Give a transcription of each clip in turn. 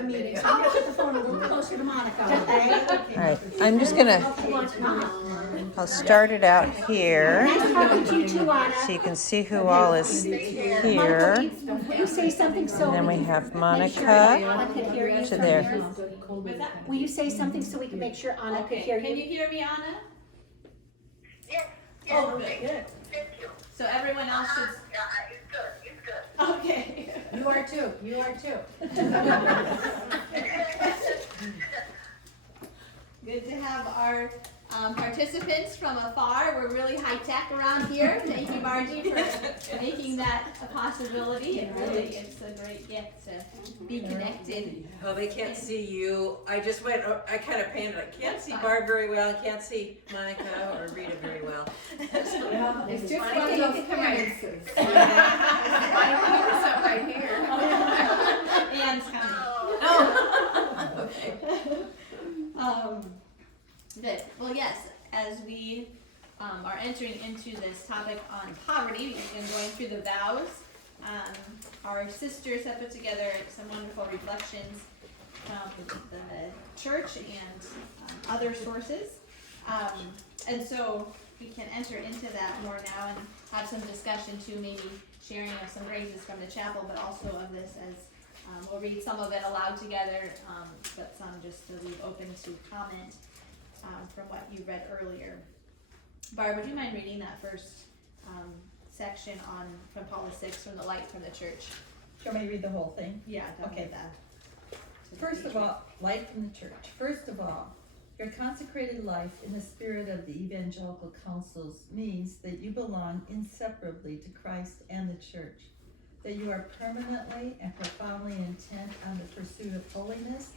the meeting. So I'm gonna put the phone a little closer to Monica, okay? All right, I'm just gonna, I'll start it out here Nice talking to you too, Anna. so you can see who all is here. Will you say something so And then we can have make sure Monica Anna could hear you to from there. here? Was that? Will you say something so we can make sure Anna could hear Can you? you hear me, Anna? Yes, Oh, good. thank you. So everyone else should. Yeah, it's good. Okay. You are too, you are too. Good to have our participants from afar. We're really high tech around here. Thank you, Margie, for making that a possibility. And really, it's a great gift to be connected. Oh, they can't see you. I just went, I kind of panicked. I can't see Barb very well. I can't see Monica or Rita very well. It's just Monica, one of you those can come right in. appearances. I right here. Anne's coming. Oh, okay. Good. Well, yes, as we are entering into this topic on poverty, we've been going through the vows. Our sisters have put together some wonderful reflections from the church and other sources. And so we can enter into that more now and have some discussion too, maybe sharing of some phrases from the chapel, but also of this as we'll read some of it aloud together, but some just to leave open to comment from what you read earlier. Barb, would you mind reading that first section on from Paul VI from the Light from the Church? Do you want me to read the whole thing? Yeah, Okay. that. First of all, light from the church. First of all, your consecrated life in the spirit of the evangelical counsels means that you belong inseparably to Christ and the church, that you are permanently and profoundly intent on the pursuit of holiness,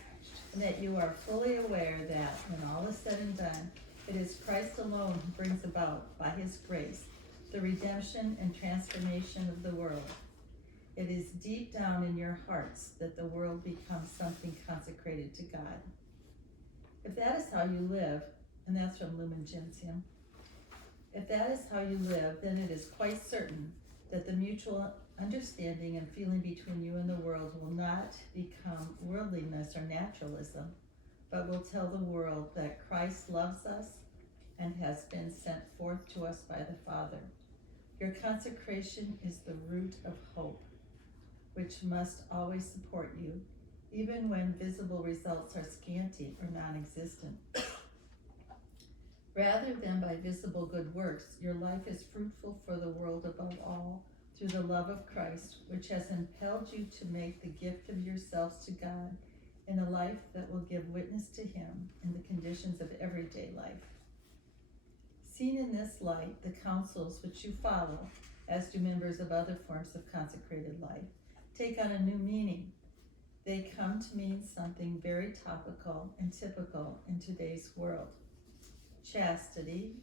and that you are fully aware that when all is said and done, it is Christ alone who brings about, by his grace, the redemption and transformation of the world. It is deep down in your hearts that the world becomes something consecrated to God. If that is how you live, and that's from Lumen Gentium, if that is how you live, then it is quite certain that the mutual understanding and feeling between you and the world will not become worldliness or naturalism, but will tell the world that Christ loves us and has been sent forth to us by the Father. Your consecration is the root of hope, which must always support you, even when visible results are scanty or non-existent. Rather than by visible good works, your life is fruitful for the world above all, through the love of Christ, which has impelled you to make the gift of yourselves to God in a life that will give witness to him in the conditions of everyday life. Seen in this light, the counsels which you follow, as do members of other forms of consecrated life, take on a new meaning. They come to mean something very topical and typical in today's world. Chastity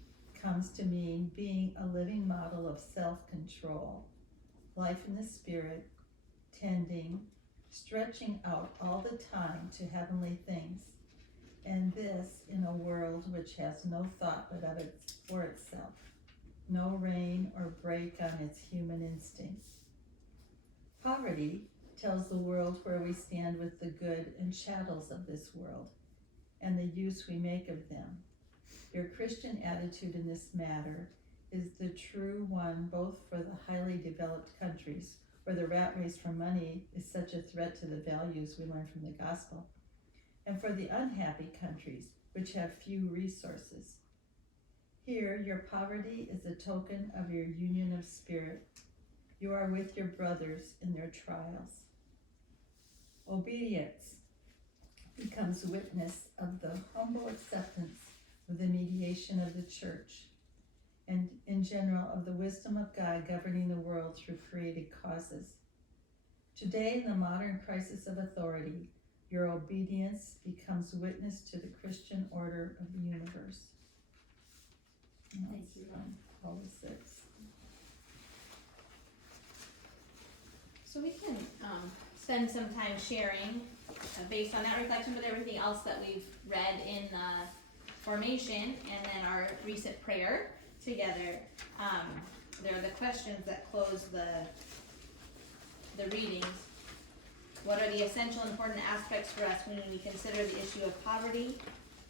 comes to mean being a living model of self-control, life in the spirit, tending, stretching out all the time to heavenly things, and this in a world which has no thought but of it for itself, no rein or break on its human instincts. Poverty tells the world where we stand with the good and chattels of this world, and the use we make of them. Your Christian attitude in this matter is the true one both for the highly developed countries, where the rat race for money is such a threat to the values we learn from the gospel, and for the unhappy countries, which have few resources. Here, your poverty is a token of your union of spirit. You are with your brothers in their trials. Obedience becomes witness of the humble acceptance of the mediation of the church, and in general of the wisdom of God governing the world through created causes. Today, in the modern crisis of authority, your obedience becomes witness to the Christian order of the universe. Thank you. Paul VI. So we can spend some time sharing based on that reflection, but everything else that we've read in the formation and then our recent prayer together. There are the questions that close the readings. What are the essential important aspects for us when we consider the issue of poverty?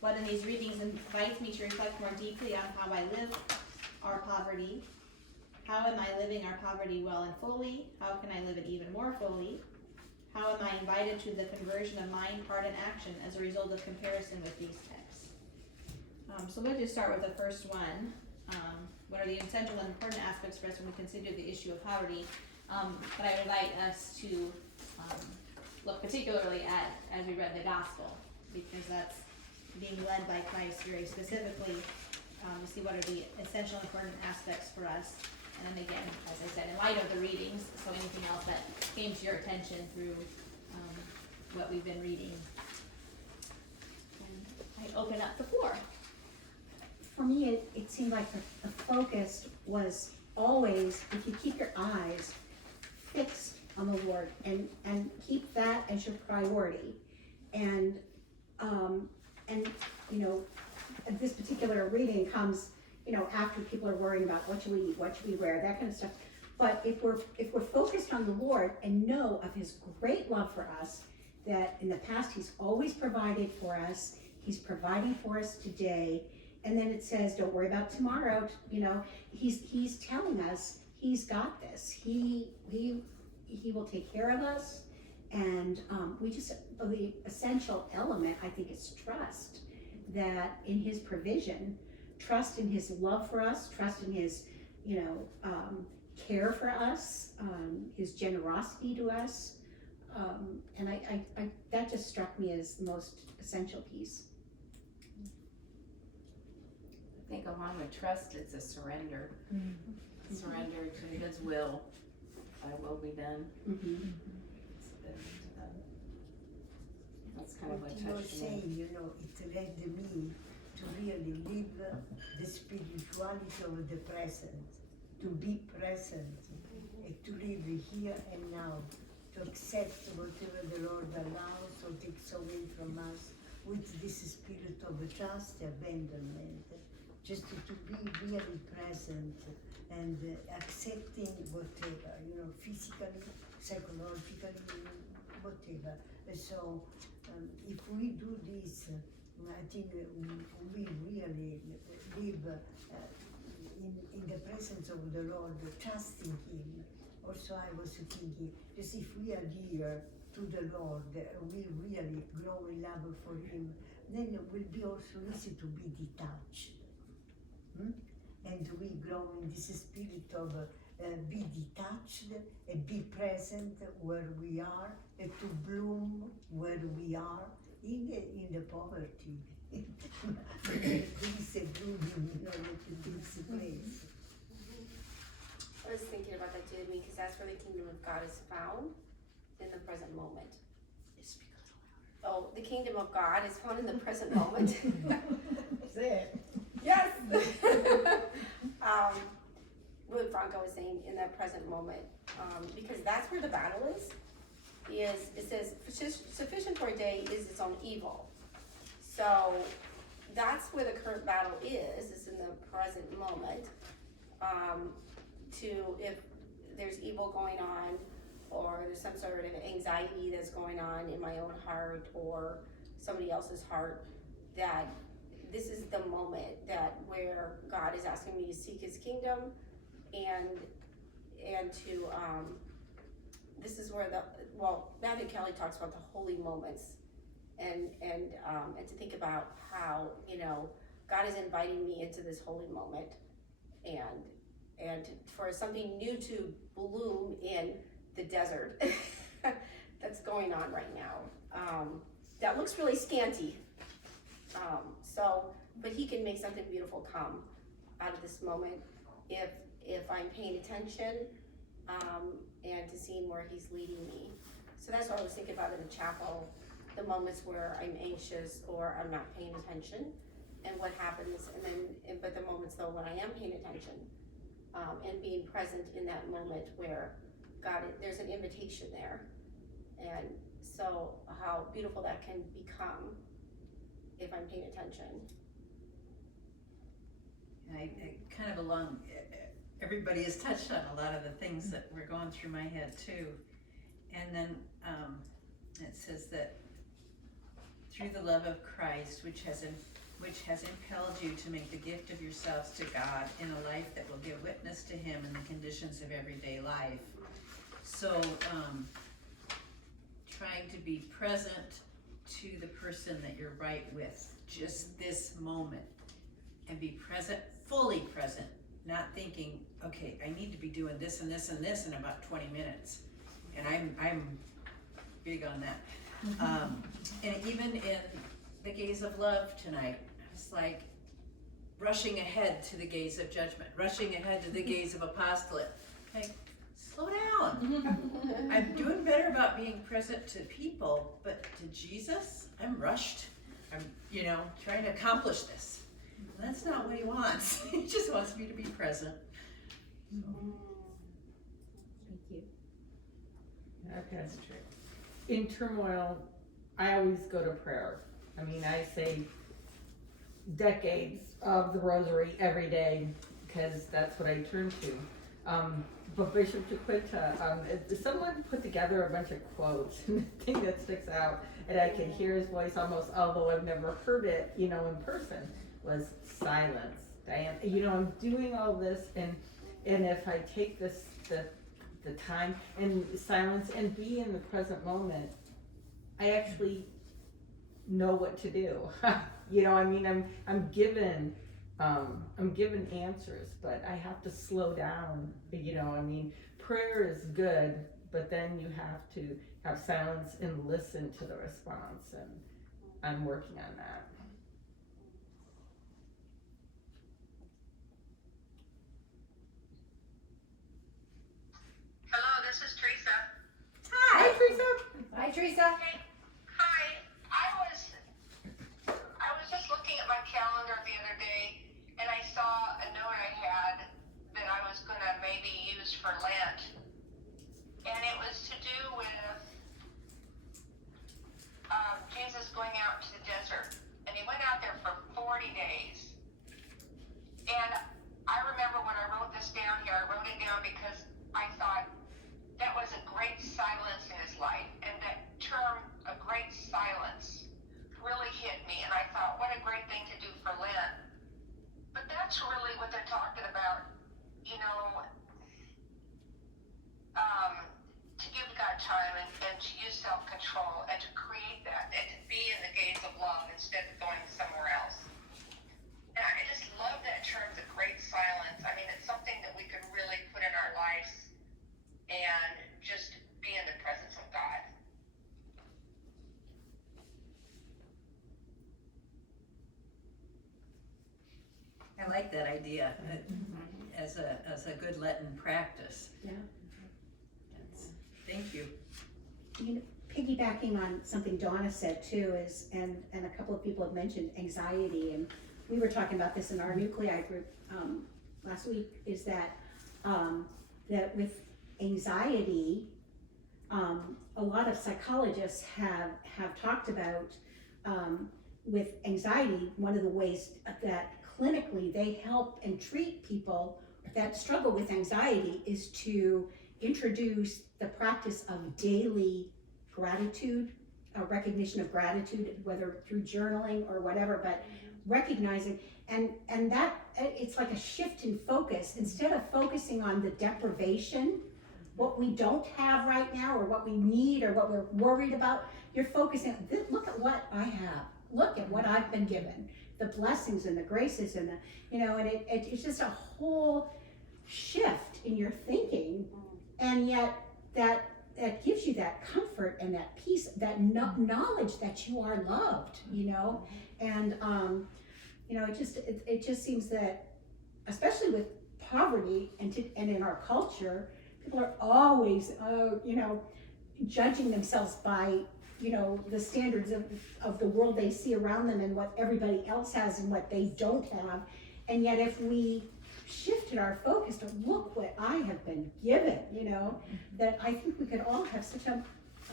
What in these readings invites me to reflect more deeply on how I live our poverty? How am I living our poverty well and fully? How can I live it even more fully? How am I invited to the conversion of mind, heart, and action as a result of comparison with these texts? So we'll just start with the first one. What are the essential and important aspects for us when we consider the issue of poverty? But I would invite us to look particularly at, as we read the gospel, because that's being led by Christ very specifically, to see what are the essential and important aspects for us. And then again, as I said, in light of the readings, so anything else that came to your attention through what we've been reading. And I open up the floor. For me, it seemed like the focus was always, if you keep your eyes fixed on the Lord and keep that as your priority, and you know, this particular reading comes, you know, after people are worrying about what should we eat, what should we wear, that kind of stuff. But if we're focused on the Lord and know of His great love for us, that in the past He's always provided for us, He's providing for us today, and then it says, don't worry about tomorrow. You know, He's telling us He's got this. He will take care of us, and the essential element, I think, is trust. That in His provision, trust in His love for us, trust in His, you know, care for us, His generosity to us, and I that just struck me as the most essential piece. I think along with trust, it's a surrender. Surrender to His will. Thy will be done. Mm-hmm. That's kind of what you were touched me. saying, you know, it led me to really live the spirituality of the present, to be present, and to live here and now, to accept whatever the Lord allows or takes away from us with this spirit of trust, abandonment, just to be really present and accepting whatever, you know, physically, psychologically, whatever. So if we do this, I think we really live in the presence of the Lord, trusting Him. Also, I was thinking, just if we are dear to the Lord, we really grow in love for Him, then it will be also easy to be detached. And we grow in this spirit of be detached and be present where we are, and to bloom where we are in the poverty. There is a blooming, you know, in this place. I was thinking about that too, because that's where the kingdom of God is found, in the present moment. Oh, the kingdom of God is found in the present moment. Say it. Yes. What Franco was saying, in that present moment, because that's where the battle is. It says sufficient for a day is its own evil. So that's where the current battle is in the present moment. If there's evil going on, or there's some sort of anxiety that's going on in my own heart or somebody else's heart, that this is the moment where God is asking me to seek His kingdom, and to this is where Matthew Kelly talks about the holy moments, and to think about how, you know, God is inviting me into this holy moment, and for something new to bloom in the desert that's going on right now. That looks really scanty. But He can make something beautiful come out of this moment if I'm paying attention, and to seeing where He's leading me. So that's what I was thinking about in the chapel, the moments where I'm anxious or I'm not paying attention, and what happens, but the moments though when I am paying attention, and being present in that moment where God, there's an invitation there, and so how beautiful that can become if I'm paying attention. I kind of along, everybody has touched on a lot of the things that were going through my head too. And then it says that through the love of Christ, which has impelled you to make the gift of yourselves to God in a life that will give witness to Him in the conditions of everyday life. So, trying to be present to the person that you're right with, just this moment, and be present, fully present, not thinking, okay, I need to be doing this and this and this in about 20 minutes. And I'm big on that. And even in the gaze of love tonight, it's like rushing ahead to the gaze of judgment, rushing ahead to the gaze of apostolate. Like, slow down. I'm doing better about being present to people, but to Jesus, I'm rushed. I'm, trying to accomplish this. That's not what He wants. He just wants me to be present. Thank you. That's true. In turmoil, I always go to prayer. I mean, I say decades of the rosary every day because that's what I turn to. But Bishop DeQuinta, someone put together a bunch of quotes, and the thing that sticks out, and I can hear his voice almost, although I've never heard it, in person, was silence. Diane, I'm doing all this, and if I take the time and silence and be in the present moment, I actually know what to do. I'm given answers, but I have to slow down. Prayer is good, but then you have to have silence and listen to the response, and I'm working on that. Hello, this is Teresa. Hi, Teresa. Hi, Teresa. Hey, hi. I was just looking at my calendar the other day, and I saw a note I had that I was gonna maybe use for Lent, and it was to do with Jesus going out to the desert, and He went out there for 40 days. And I remember when I wrote this down here, I wrote it down because I thought that was a great silence in His life, and that term, a great silence, really hit me, and I thought, what a great thing to do for Lent. But that's really what they're talking about, to give God time and to use self-control and to create that and to be in the gaze of love instead of going somewhere else. And I just love that term, the great silence. I mean, it's something that we can really put in our lives and just be in the presence of God. I like that idea as a good Lenten practice. Yeah. Thank you. Piggybacking on something Donna said too is, and a couple of people have mentioned anxiety, and we were talking about this in our nuclei group last week, is that that with anxiety, a lot of psychologists have talked about with anxiety, one of the ways that clinically they help and treat people that struggle with anxiety is to introduce the practice of daily gratitude, recognition of gratitude, whether through journaling or whatever, but recognizing, and that it's like a shift in focus. Instead of focusing on the deprivation, what we don't have right now or what we need or what we're worried about, you're focusing on, look at what I have, look at what I've been given, the blessings and the graces and the, and it's just a whole shift in your thinking, and yet that gives you that comfort and that peace, that knowledge that you are loved, and it just seems that, especially with poverty and in our culture, people are always judging themselves by the standards of the world they see around them and what everybody else has and what they don't have. And yet if we shifted our focus to look what I have been given, that I think we could all have such a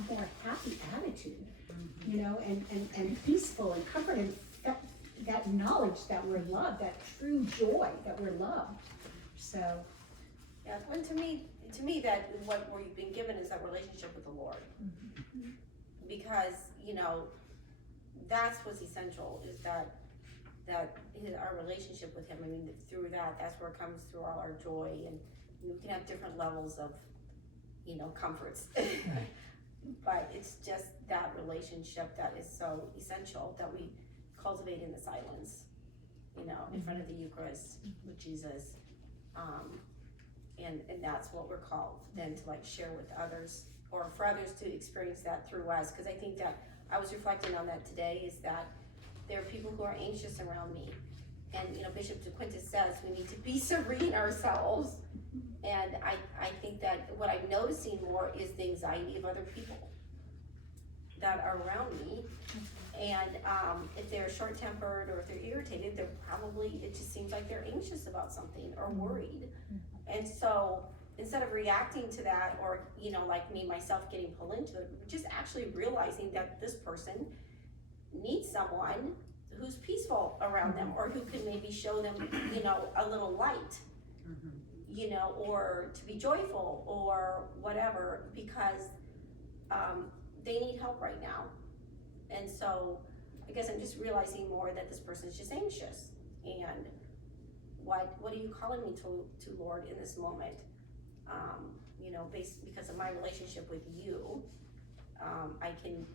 more happy attitude, and peaceful and comfort, and that knowledge that we're loved, that true joy that we're loved. So Yeah, and to me, that what we've been given is that relationship with the Lord. because, you know, that's what's essential, is that our relationship with him. I mean, through that's where it comes through all our joy, and we can have different levels of, you know, comforts. But it's just that relationship that is so essential that we cultivate in the silence, you know, in front of the Eucharist with Jesus. And that's what we're called then to like share with others, or for others to experience that through us. Because I think that I was reflecting on that today, is that there are people who are anxious around me. And, you know, Bishop DeQuintus says we need to be serene ourselves. And I think that what I'm noticing more is the anxiety of other people that are around me. And if they're short-tempered or if they're irritated, they're probably, it just seems like they're anxious about something or worried. And so instead of reacting to that, or, you know, like me, myself getting pulled into it, just actually realizing that this person needs someone who's peaceful around them, or who can maybe show them, you know, a little light, you know, or to be joyful or whatever, because they need help right now. And so I guess I'm just realizing more that this person is just anxious. And what are you calling me to Lord, in this moment? You know, because of my relationship with you, I can,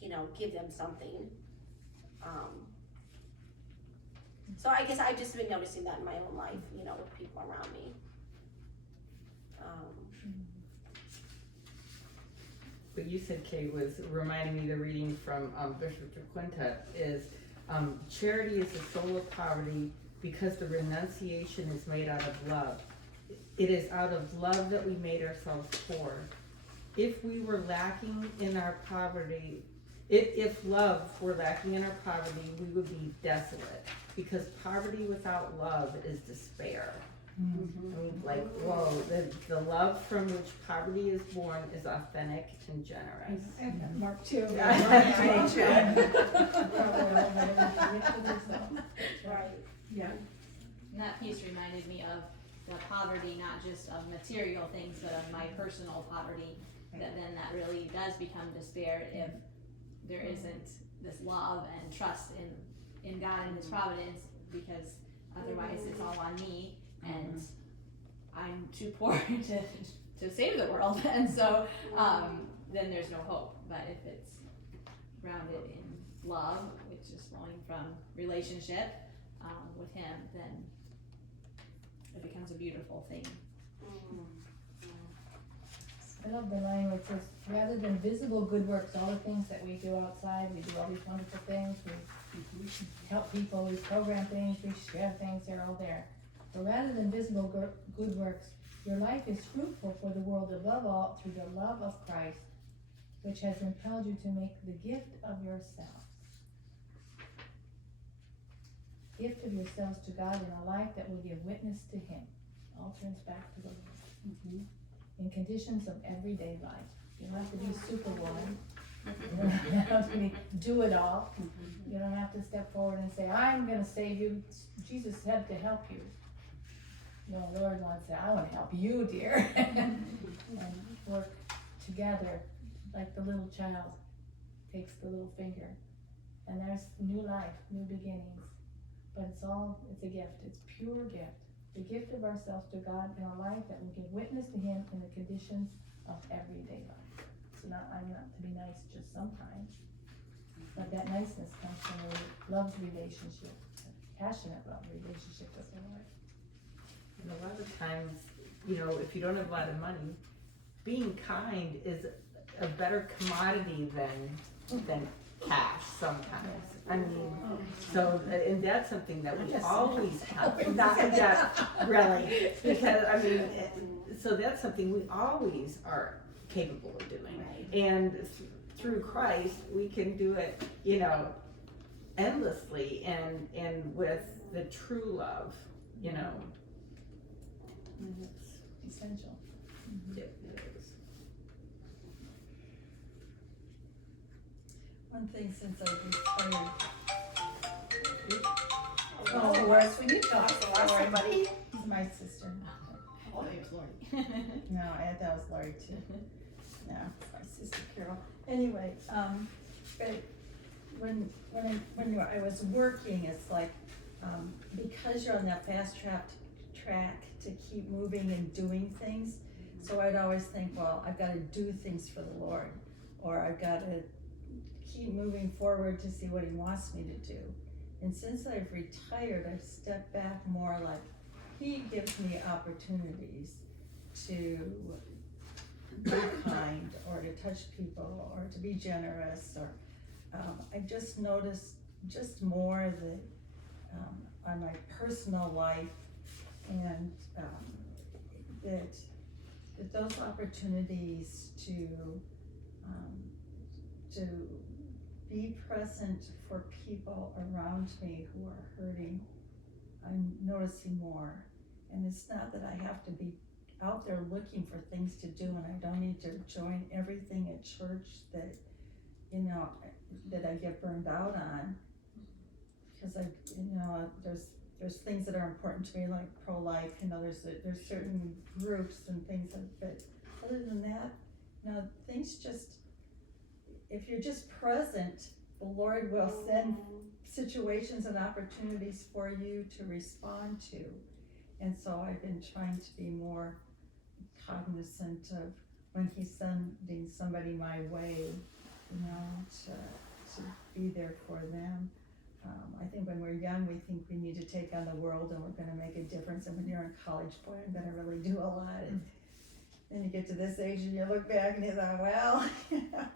you know, give them something. So I guess I've just been noticing that in my own life, you know, with people around me. What you said, Kay, was reminding me the reading from Bishop DeQuinta is, charity is the soul of poverty, because the renunciation is made out of love. It is out of love that we made ourselves poor. If we were lacking in our poverty, if love were lacking in our poverty, we would be desolate, because poverty without love is despair. I mean, like, whoa, the love from which poverty is born is authentic and generous. Mark too. Right. Yeah. And that piece reminded me of the poverty, not just of material things, but of my personal poverty, that then that really does become despair if there isn't this love and trust in God and His providence, because otherwise it's all on me, and I'm too poor to save the world, and so then there's no hope. But if it's grounded in love, which is flowing from relationship with Him, then it becomes a beautiful thing. I love the line where it says, rather than visible good works, all the things that we do outside, we do all these wonderful things, we help people, we program things, we share things, they're all there. But rather than visible good works, your life is fruitful for the world above all through the love of Christ, which has impelled you to make the gift of yourselves. Gift of yourselves to God in a life that will give witness to Him. All turns back to the Lord. In conditions of everyday life. You don't have to be Superwoman. You don't have to do it all. You don't have to step forward and say, I'm going to save you. Jesus had to help you. No, the Lord wants to say, I want to help you, dear. And work together like the little child takes the little finger. And there's new life, new beginnings. But it's a gift. It's pure gift. The gift of ourselves to God in a life that will give witness to Him in the conditions of everyday life. So I'm not to be nice just sometimes, but that niceness comes from a love relationship, a passionate love relationship with the Lord. And a lot of times, you know, if you don't have a lot of money, being kind is a better commodity than cash sometimes. I mean, so, and that's something that we always have. Not that, really, because, I mean, so that's something we always are capable of doing. And through Christ, we can do it, you know, endlessly and with the true love, you know. It's essential. It is. One thing since I've retired, Oh, worse, we need to talk to somebody. it's my sister. Oh, there's Lori. No, I thought it was Lori too. No, it's my sister Carol. Anyway, but when I was working, it's like, because you're on that fast track to keep moving and doing things, so I'd always think, well, I've gotta do things for the Lord, or I've gotta keep moving forward to see what he wants me to do. And since I've retired, I've stepped back more like, he gives me opportunities to be kind, or to touch people, or to be generous, or I've just noticed just more that on my personal life, and that those opportunities to be present for people around me who are hurting, I'm noticing more. And it's not that I have to be out there looking for things to do, and I don't need to join everything at church that, you know, that I get burned out on, because I, you know, there's things that are important to me, like pro-life, you know, there's certain groups and things, but other than that, you know, things just, if you're just present, the Lord will send situations and opportunities for you to respond to. And so I've been trying to be more cognizant of when he's sending somebody my way, you know, to be there for them. I think when we're young, we think we need to take on the world and we're gonna make a difference. And when you're in college, boy, I'm gonna really do a lot. And then you get to this age and you look back and you thought, well, you know,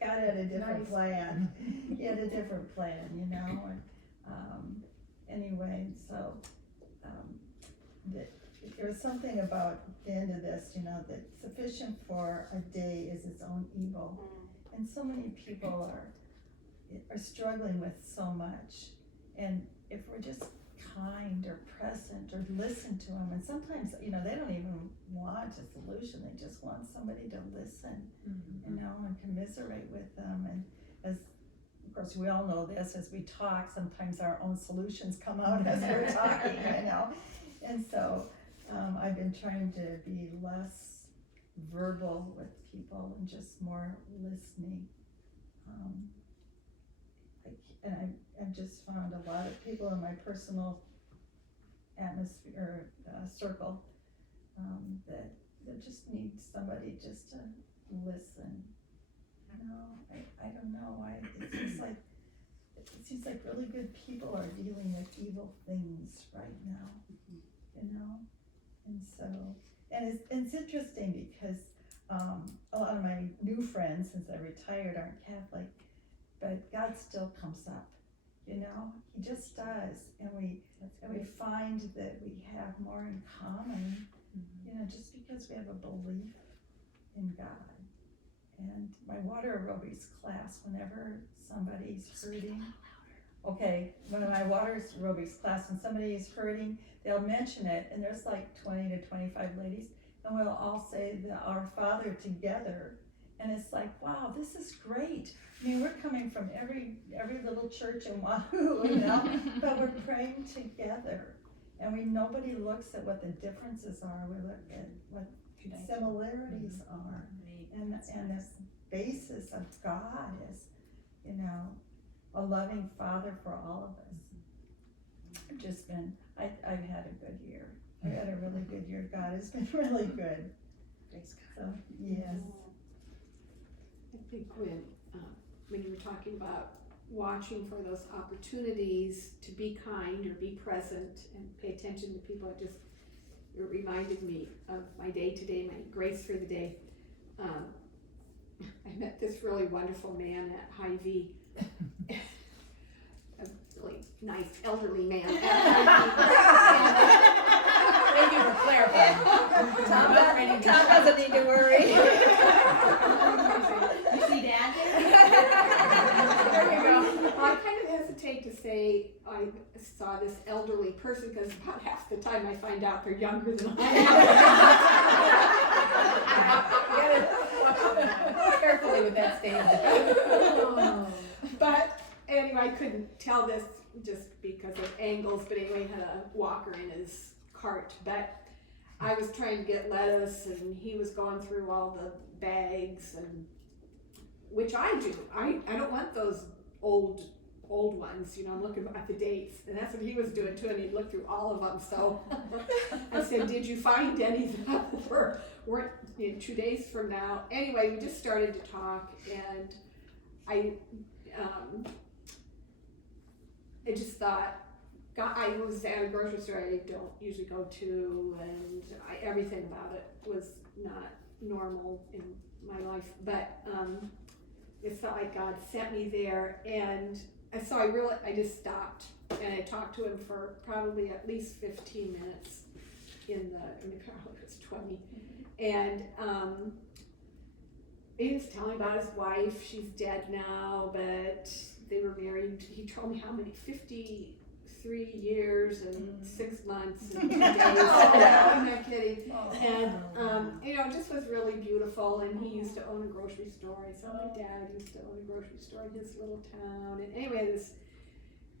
God had a different plan. He had a different plan, you know. And anyway, so there was something about the end of this, you know, that sufficient for a day is its own evil. And so many people are struggling with so much. And if we're just kind or present or listen to them, and sometimes, you know, they don't even want a solution, they just want somebody to listen, you know, and commiserate with them. And as, of course, we all know this, as we talk, sometimes our own solutions come out as we're talking, you know. And so I've been trying to be less verbal with people and just more listening. And I've just found a lot of people in my personal atmosphere, circle, that just need somebody just to listen. You know, I don't know why, it seems like really good people are dealing with evil things right now, you know? And so, and it's interesting because a lot of my new friends, since I retired, aren't Catholic, but God still comes up, you know, he just does. And we find that we have more in common, you know, just because we have a belief in God. And my water aerobics class, whenever somebody's hurting, when my water aerobics class, when somebody's hurting, they'll mention it, and there's like 20 to 25 ladies, and we'll all say the Our Father together. And it's like, wow, this is great. I mean, we're coming from every little church in Wahoo, you know, but we're praying together. And nobody looks at what the differences are, we look at what similarities are. And the basis of God is, you know, a loving Father for all of us. I've had a good year. I've had a really good year. God has been really good. Praise God. So, yes. I think when you were talking about watching for those opportunities to be kind or be present and pay attention to people, it reminded me of my day today, my grace for the day. I met this really wonderful man at Hy-Vee, a really nice elderly man at Hy-Vee. Thank you for clarifying. Tom doesn't need to worry. You see Dad there? There you go. I kind of hesitate to say I saw this elderly person because about half the time I find out they're younger than I am. Carefully with that statement. But anyway, I couldn't tell this just because of angles, but anyway, he had a walker in his cart. But I was trying to get lettuce and he was going through all the bags and which I do. I don't want those old ones, you know, I'm looking at the dates, and that's what he was doing too, and he looked through all of them, so I said, did you find any that weren't 2 days from now? Anyway, we just started to talk, and I just thought, God, I was at a grocery store I don't usually go to, and everything about it was not normal in my life, but it felt like God sent me there, and so I just stopped and I talked to him for probably at least 15 minutes in the car. It was 20, and he was telling about his wife. She's dead now, but they were married. He told me how many 53 years and 6 months and 2 days. I'm not kidding. And you know, it just was really beautiful. And he used to own a grocery store. I saw my dad used to own a grocery store in his little town. And anyway, this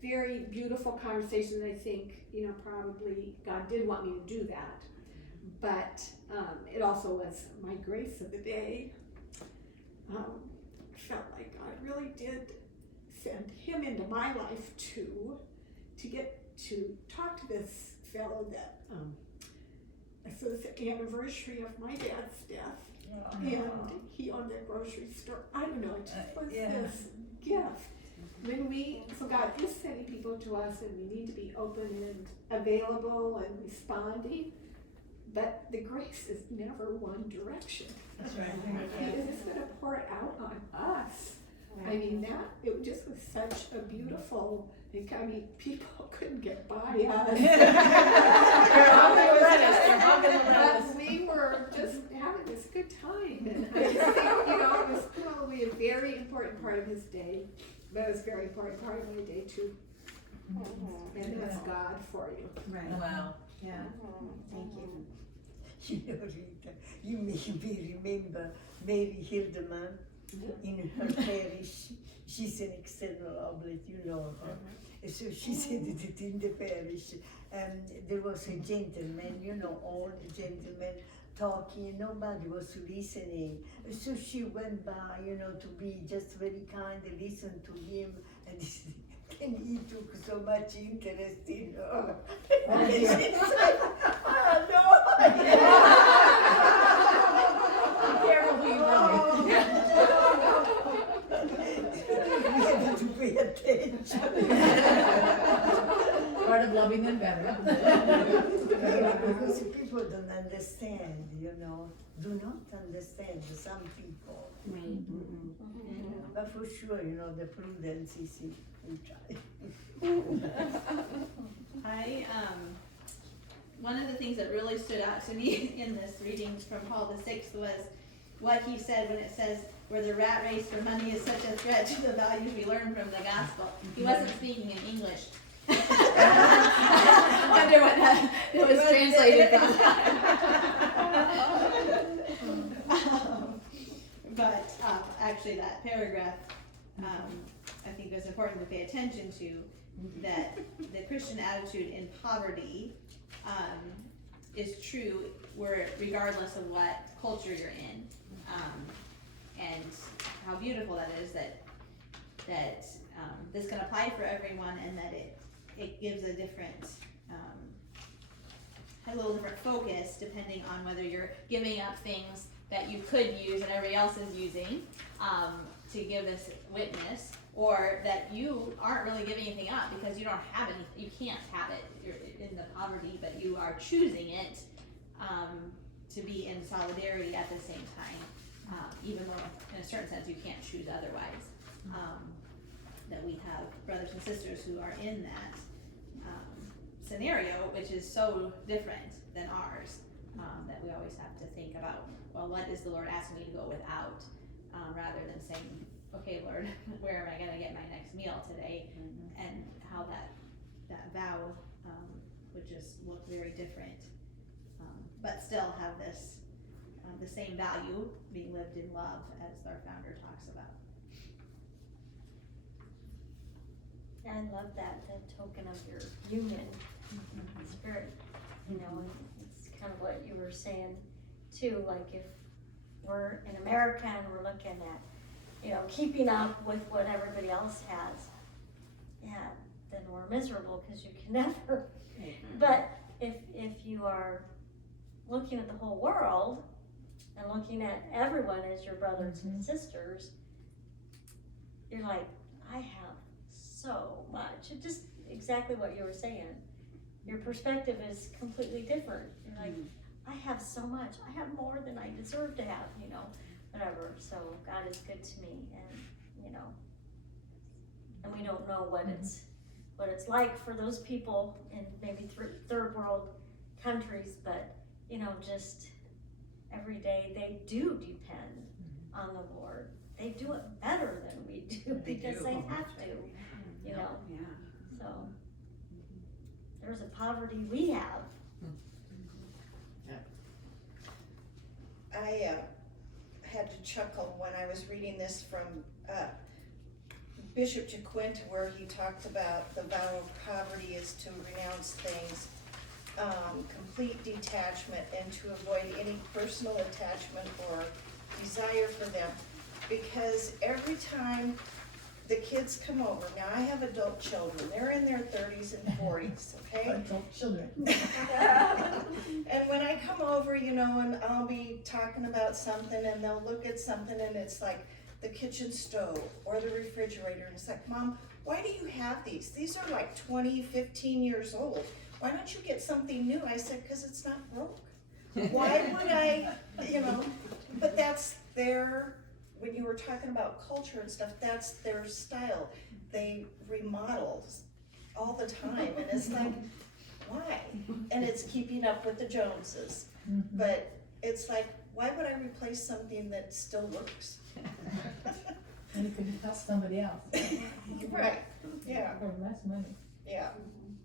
very beautiful conversation that I think, you know, probably God did want me to do that. But it also was my grace of the day. Felt like God really did send him into my life too, to get to talk to this fellow that so it's the anniversary of my dad's death, and he owned that grocery store. I don't know, it just was this gift. So God is sending people to us, and we need to be open and available and responding. But the grace is never one direction. That's right. He is just going to pour it out on us. I mean, it just was such a beautiful, I mean, people couldn't get by us. But we were just having this good time. And I just think, you know, it was probably a very important part of his day, but it was a very important part of my day too. And that's God for you. Right. Wow. Yeah. Thank you. You know, Rita, you make me remember Mary Hildeman in her parish. She's an external oblate, you know her. So she said that in the parish, there was a gentleman, you know, old gentleman talking, and nobody was listening. So she went by, you know, to be just very kind and listen to him, and he took so much interest in her. And she said, oh no! Be careful who you love. We have to pay attention. Part of loving them better. Because people don't understand, you know, do not understand some people. Right. But for sure, you know, the prudence is we try. One of the things that really stood out to me in this reading from Paul VI was what he said when it says, where the rat race for money is such a threat to the values we learn from the gospel. He wasn't speaking in English. I wonder what it was translated from. But actually that paragraph, I think is important to pay attention to, that the Christian attitude in poverty is true regardless of what culture you're in, and how beautiful that is that this can apply for everyone, and that it gives a different has a little different focus depending on whether you're giving up things that you could use and everybody else is using to give this witness, or that you aren't really giving anything up because you don't have any, you can't have it, you're in the poverty, but you are choosing it to be in solidarity at the same time, even though in a certain sense you can't choose otherwise. That we have brothers and sisters who are in that scenario, which is so different than ours, that we always have to think about, well, what is the Lord asking me to go without, rather than saying, okay, Lord, where am I going to get my next meal today? And how that vow would just look very different, but still have this the same value being lived in love, as our founder talks about. I love that, the token of your union spirit, you know, and it's kind of what you were saying too, like if we're in America and we're looking at keeping up with what everybody else has, yeah, then we're miserable because you can never. But if you are looking at the whole world and looking at everyone as your brothers and sisters, you're like, I have so much. It's just exactly what you were saying. Your perspective is completely different. You're like, I have so much. I have more than I deserve to have, whatever. So God is good to me, and and we don't know what it's like for those people in maybe third world countries, but just every day they do depend on the Lord. They do it better than we do because they have to, Yeah. So there's a poverty we have. I had to chuckle when I was reading this from Bishop Jaquinta, where he talked about the vow of poverty is to renounce things, complete detachment, and to avoid any personal attachment or desire for them. Because every time the kids come over, now I have adult children, they're in their 30s and 40s, okay? Adult children. And when I come over, and I'll be talking about something, and they'll look at something, and it's like the kitchen stove or the refrigerator, and it's like, Mom, why do you have these? These are like 20, 15 years old. Why don't you get something new? I said, because it's not broke. Why would I, but that's when you were talking about culture and stuff, that's their style. They remodel all the time, and it's like, why? And it's keeping up with the Joneses. But it's like, why would I replace something that still works? And it could help somebody else. Right, yeah. For less money. Yeah,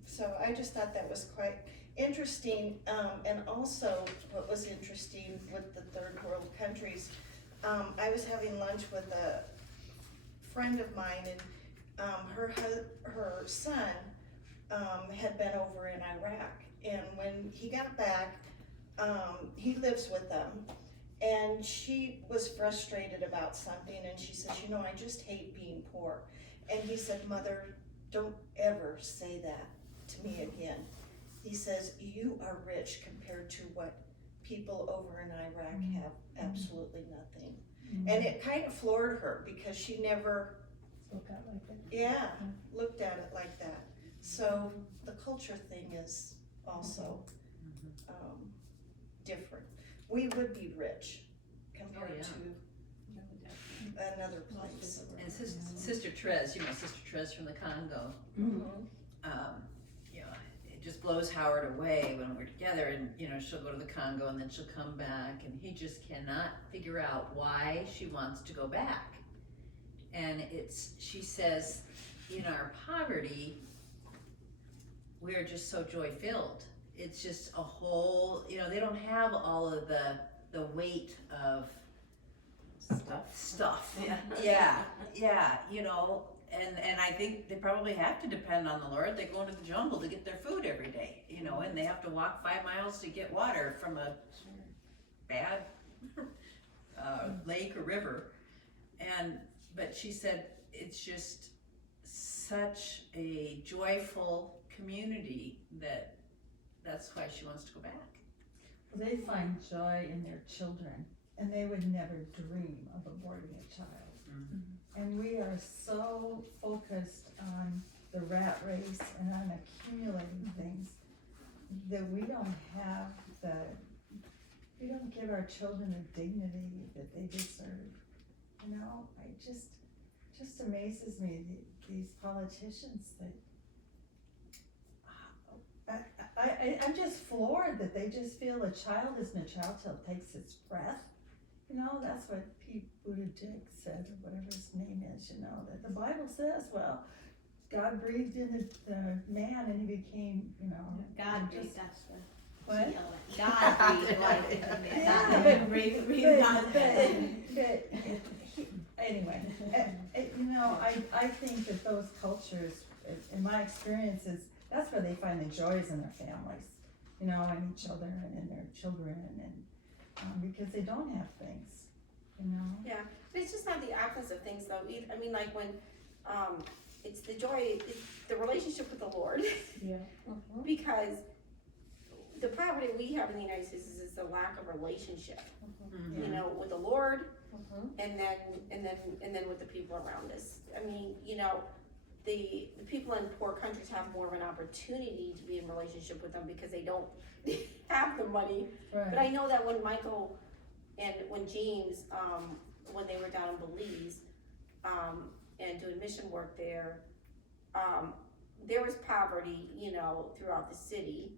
so I just thought that was quite interesting, and also what was interesting with the third world countries, I was having lunch with a friend of mine, and her son had been over in Iraq, and when he got back, he lives with them, and she was frustrated about something, and she says, I just hate being poor. And he said, Mother, don't ever say that to me again. He says, you are rich compared to what people over in Iraq have absolutely nothing. And it kind of floored her because she never Spoke out like that. looked at it like that. So the culture thing is also different. We would be rich compared to another place. And Sister Therese, Sister Therese from the Congo, it just blows Howard away when we're together, and she'll go to the Congo and then she'll come back, and he just cannot figure out why she wants to go back. And she says, in our poverty, we're just so joy-filled. It's just a whole, they don't have all of the weight of stuff. Yeah, and I think they probably have to depend on the Lord. They go into the jungle to get their food every day, and they have to walk 5 miles to get water from a bad lake or river. But she said it's just such a joyful community that's why she wants to go back. Well, they find joy in their children, and they would never dream of aborting a child. And we are so focused on the rat race and on accumulating things that we don't give our children the dignity that they deserve. It just amazes me, these politicians that I'm just floored that they just feel a child isn't a child till it takes its breath. That's what Pete Buttigieg said, or whatever his name is, that the Bible says, well, God breathed in the man and he became, God breathed, just, that's the what? God breathed life into the man. Breathed God. Anyway, I think that those cultures, in my experiences, that's where they find the joys in their families, in each other and in their children, and because they don't have things. you know? Yeah, but it's just not the absence of things though, either, I mean, like when, it's the joy, it's the relationship with the Lord. Yeah. Because the poverty we have in the United States is the lack of relationship, you know, with the Lord, and then with the people around us. I mean, you know, the people in poor countries have more of an opportunity to be in relationship with them because they don't have the money. Right. But I know that when Michael and when James, when they were down in Belize, and doing mission work there, there was poverty, you know, throughout the city.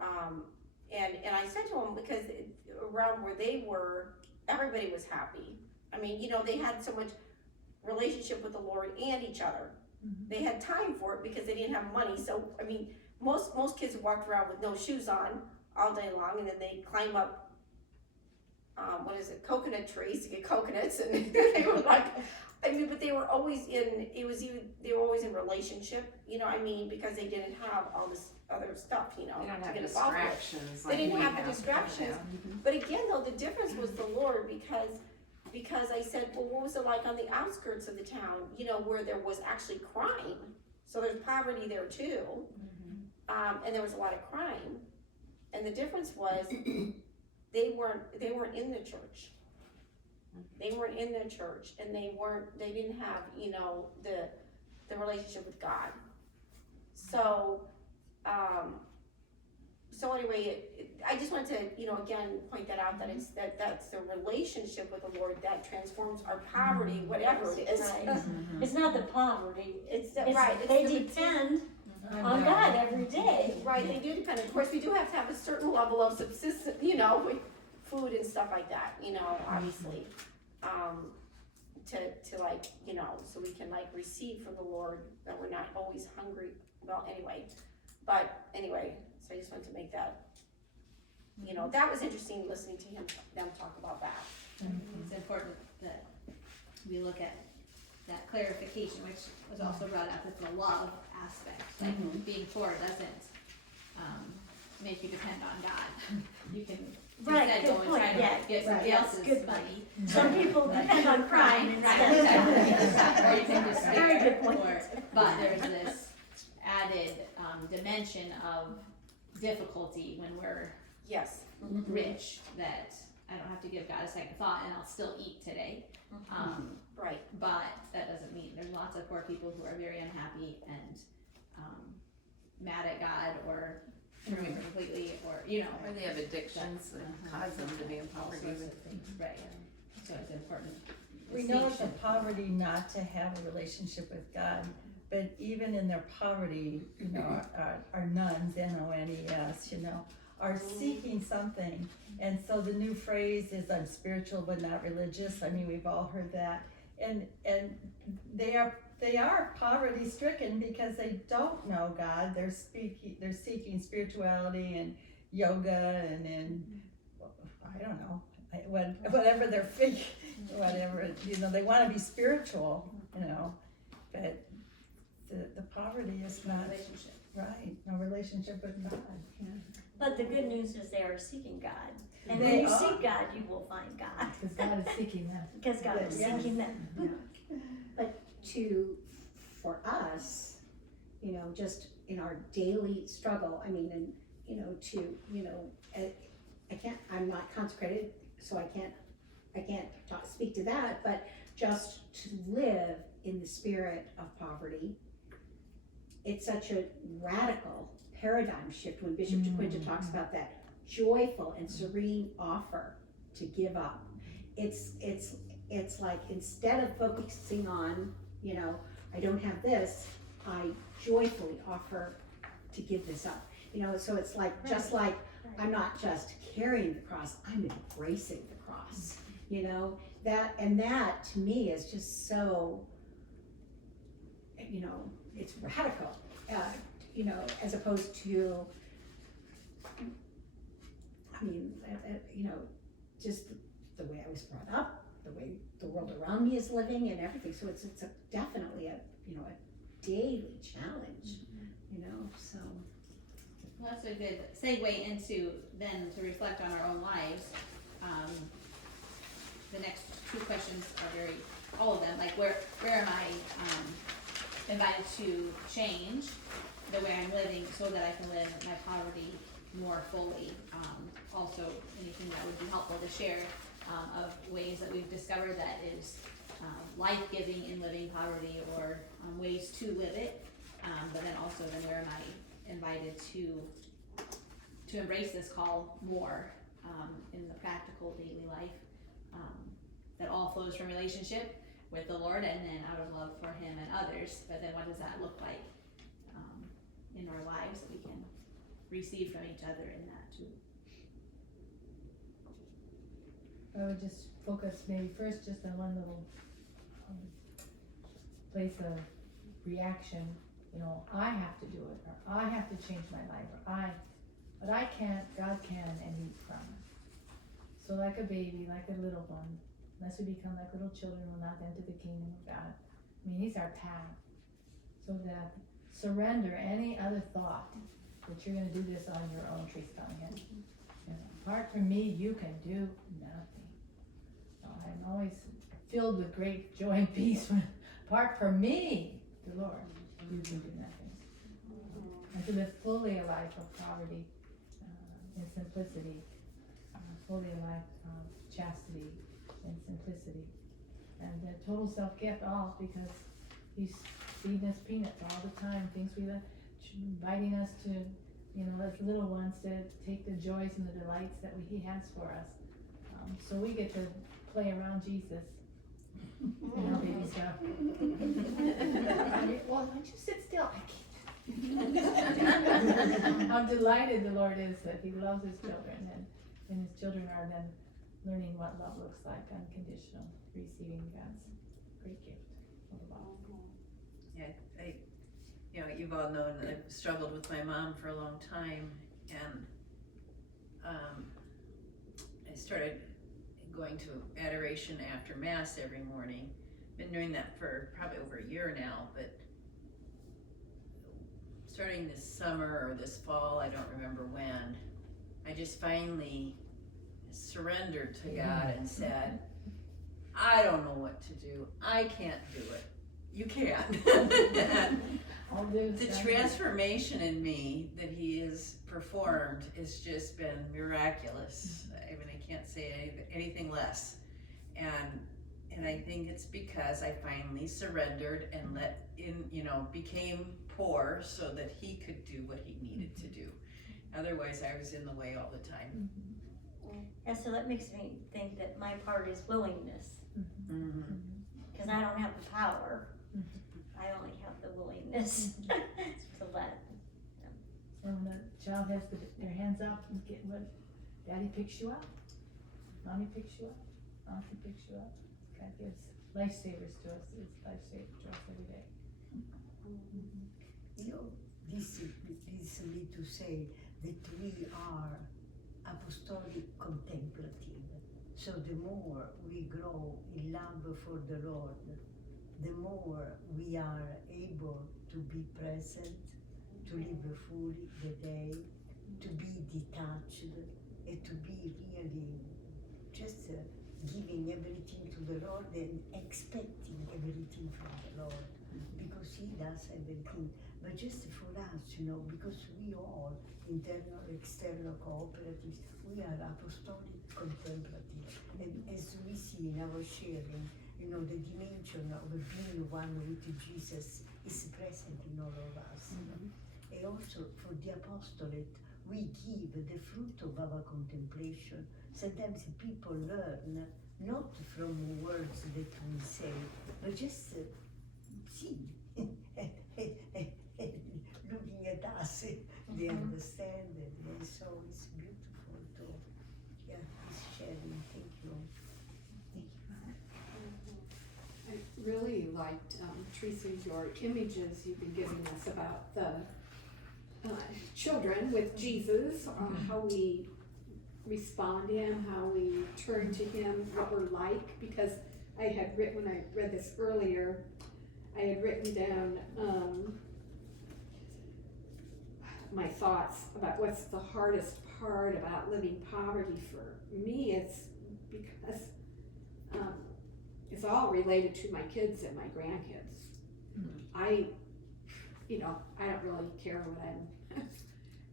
And I said to them, because around where they were, everybody was happy. I mean, you know, they had so much relationship with the Lord and each other. They had time for it because they didn't have money. So, I mean, most kids walked around with no shoes on all day long, and then they climb up, coconut trees to get coconuts, and they were like, I mean, but they were always they were always in relationship, you know what I mean, because they didn't have all this other stuff, you know, They don't to have get involved with. distractions They like didn't we have the distractions. But again, though, the difference was the Lord, because I said, well, what was it like on the outskirts of the town, you know, where there was actually crime? So there's poverty there too, and there was a lot of crime. And the difference was they weren't in the church. They weren't in the church, and they didn't have, you know, the relationship with God. So, so anyway, I just want to, you know, again, point that out, that that's the relationship with the Lord that transforms our poverty, whatever it is. Right. It's not the poverty, It's it's they depend on God every day. Right, they do depend. Of course, we do have to have a certain level of subsistence, you know, with food and stuff like that, you know, obviously. To like, you know, so we can like receive from the Lord, that we're not always hungry. Well, anyway, so I just wanted to make that, you know, that was interesting listening to them talk about that. It's important that we look at that clarification, which was also brought up with the love aspect. Like being poor doesn't make you depend on God. You can Right, instead good go and point, try yeah. to get somebody Right, else's good money. Some people depend on crime Right, instead. or you can despair, Very good point. but there's this added dimension of difficulty when we're Yes. rich, that I don't have to give God a second thought and I'll still eat today. Right. But that doesn't mean, there's lots of poor people who are very unhappy and mad at God, or turning away completely, or, you know. Or they have addictions that cause them to be in all poverty. sorts of things, right, so it's important. We know it's a distinction. poverty not to have a relationship with God, but even in their poverty, you know, our nuns, N-O-N-E-S, you know, are seeking something. And so the new phrase is, I'm spiritual but not religious. I mean, we've all heard that. And they are poverty stricken because they don't know God. They're seeking spirituality and yoga and I don't know, whatever they're thinking, whatever, you know, they want to be spiritual, you know, but the poverty is not Relationship. right. No relationship with God. But the good news is they are seeking God. And They when you are. seek God, you will find God. Because God is seeking them. Because God is Yes. seeking them. But for us, you know, just in our daily struggle, I mean, and, you know, I'm not consecrated, so I can't speak to that, but just to live in the spirit of poverty, it's such a radical paradigm shift when Bishop DeQuinta talks about that joyful and serene offer to give up. It's like, instead of focusing on, you know, I don't have this, I joyfully offer to give this up. You know, so it's like, just like, I'm not just carrying the cross, I'm embracing the cross. You know, that to me is just so, you know, it's radical, you know, as opposed to, I mean, you know, just the way I was brought up, the way the world around me is living and everything. So it's definitely a daily challenge, you know, so. Well, that's a good segue into then to reflect on our own lives. the next two questions are very, all of them, like where am I, invited to change the way I'm living so that I can live my poverty more fully. Also, anything that would be helpful to share, of ways that we've discovered that is, life-giving in living poverty, or, ways to live it. But then also, then where am I invited to embrace this call more, in the practical daily life, that all flows from relationship with the Lord, and then out of love for Him and others. But then what does that look like, in our lives, that we can receive from each other in that too? I would just focus maybe first just on one little place of reaction. You know, I have to do it, or I have to change my life, or but I can't, God can, and He promised. So like a baby, like a little one, unless we become like little children, we'll not enter the kingdom of God. I mean, He's our path. So that surrender any other thought that you're gonna do this on your own, Teresa Cunningham. You know, apart from me, you can do nothing. So I'm always filled with great joy and peace when, apart from me, the Lord, you can do nothing. And to live fully a life of poverty, and simplicity, fully a life of chastity and simplicity, and total self-gift, all because He's feeding us peanuts all the time, things we like, inviting us to, you know, as little ones, to take the joys and the delights that He has for us. So we get to play around Jesus, you know, baby stuff. Well, why don't you sit still? I can't. How delighted the Lord is that He loves His children, and His children are then learning what love looks like, unconditional, receiving God's great gift of love. Yeah, you know, you've all known that I've struggled with my mom for a long time, and I started going to adoration after Mass every morning. Been doing that for probably over a year now, but starting this summer or this fall, I don't remember when, I just finally surrendered to God and said, I don't know what to do. I can't do it. You can. The transformation in me that He has performed has just been miraculous. I mean, I can't say anything less. And I think it's because I finally surrendered and became poor so that He could do what He needed to do. Otherwise, I was in the way all the time. And so that makes me think that my part is willingness. Because I don't have the power. I only have the willingness to let. So when the child has their hands up and get what, Daddy picks you up, Mommy picks you up, Auntie picks you up. God gives lifesavers to us. It's lifesaver to us every day. You know, this leads me to say that we are apostolic contemplative. So the more we grow in love for the Lord, the more we are able to be present, to live fully the day, to be detached, and to be really just giving everything to the Lord and expecting everything from the Lord, because He does everything. But just for us, you know, because we all, internal, external, cooperatives, we are apostolic contemplative. And as we see in our sharing, you know, the dimension of being one with Jesus is present in all of us. And also for the apostolate, we give the fruit of our contemplation. Sometimes people learn not from words that we say, but just see, looking at us, they understand it. And so it's beautiful to, this sharing. Thank you. I really liked, Teresa, your images you've been giving us about the children with Jesus, how we respond to Him, how we turn to Him, what we're like. Because I had written, when I read this earlier, I had written down my thoughts about what's the hardest part about living poverty for me. It's because is all related to my kids and my grandkids. I don't really care what I'm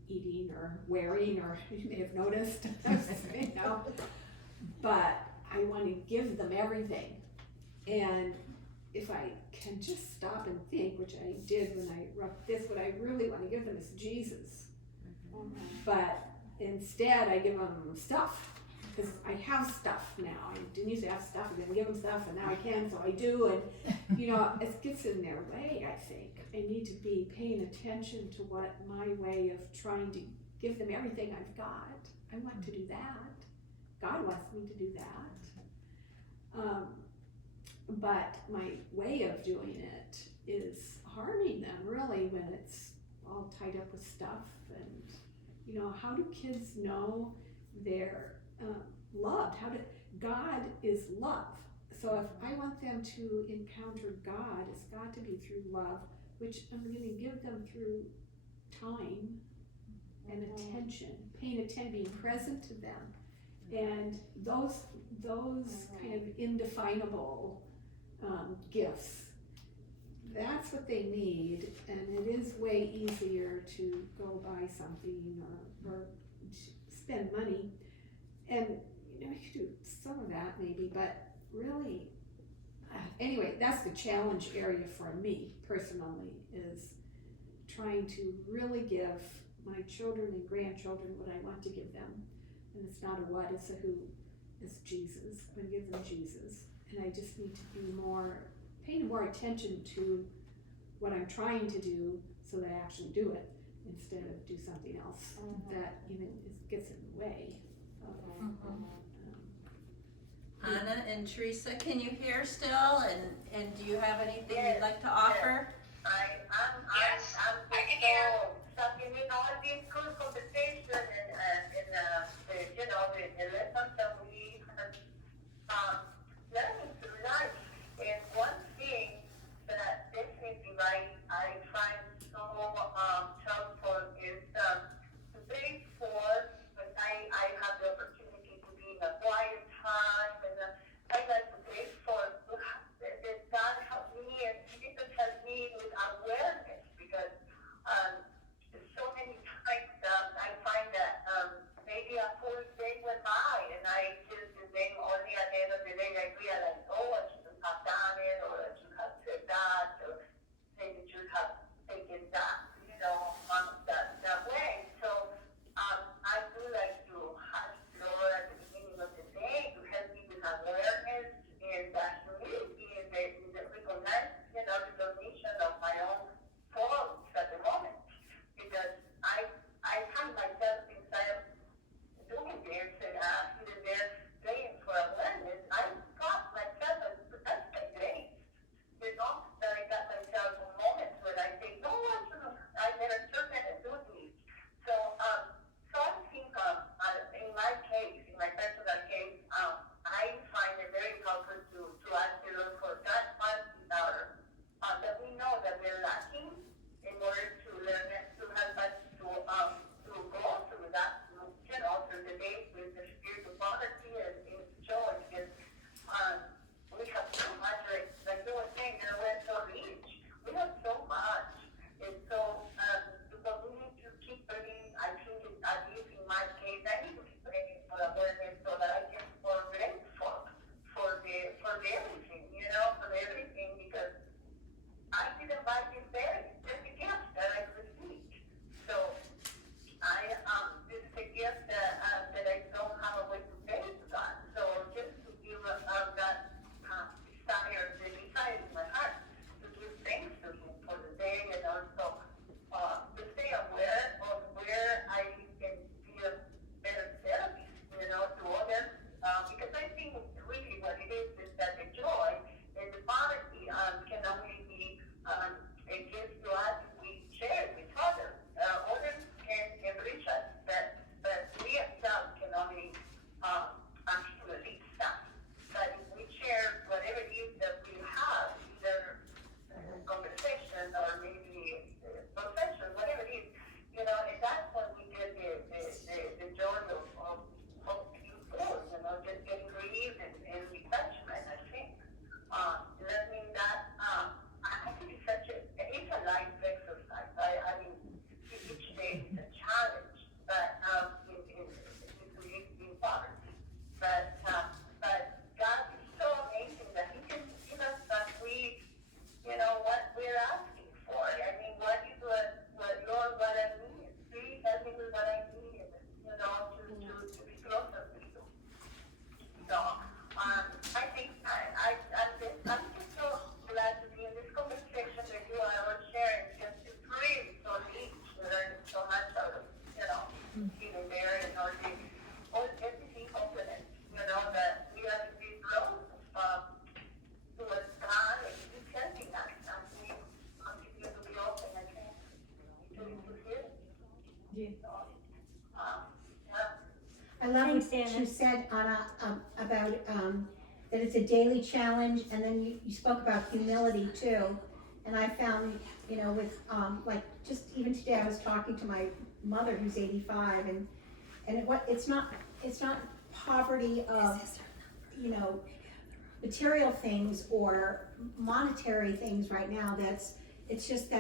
eating or wearing, or you may have noticed, but I want to give them everything. And if I can just stop and think, which I did when I wrote this, what I really want to give them is Jesus. But instead I give them stuff, because I have stuff now. I didn't used to have stuff, I didn't give them stuff, and now I can, so I do, and it gets in their way, I think. I need to be paying attention to what my way of trying to give them everything I've got. I want to do that. God wants me to do that. But my way of doing it is harming them, really, when it's all tied up with stuff. And how do kids know they're loved? God is love. So if I want them to encounter God, it's got to be through love, which I'm going to give them through time and attention, paying attention, being present to them. And those kind of indefinable gifts, that's what they need. And it is way easier to go buy something or spend money. And you could do some of that maybe, but really, anyway, that's the challenge area for me personally, is trying to really give my children and grandchildren what I want to give them. And it's not a what, it's a who. It's Jesus. I'm going to give them Jesus. And I just need to be paying more attention to what I'm trying to do, so that I actually do it, instead of do something else that even gets in the way. Anna and Teresa, can you hear still? And do you have anything you'd like to offer? Yes, I can hear. Something in all these good conversation and the lessons that we are learning through life. And one thing that definitely I find so helpful is to pray for, when I have the opportunity to be in a quiet time, and I like to pray for that God help me and Jesus help me with awareness, because so many times I find that maybe a full day went by and I just, and then only at the end of the day I realized, oh, I shouldn't have done it, or I should have said that, or maybe should have taken that, that way. So I do like to ask Lord at the beginning of the day to help me I love Thanks, what Anna. you said, Anna, about, that it's a daily challenge, and then you spoke about humility too. And I found, you know, with, like, just even today, I was talking to my mother who's 85, and it's not poverty of, you know, material things or monetary things right now, it's just that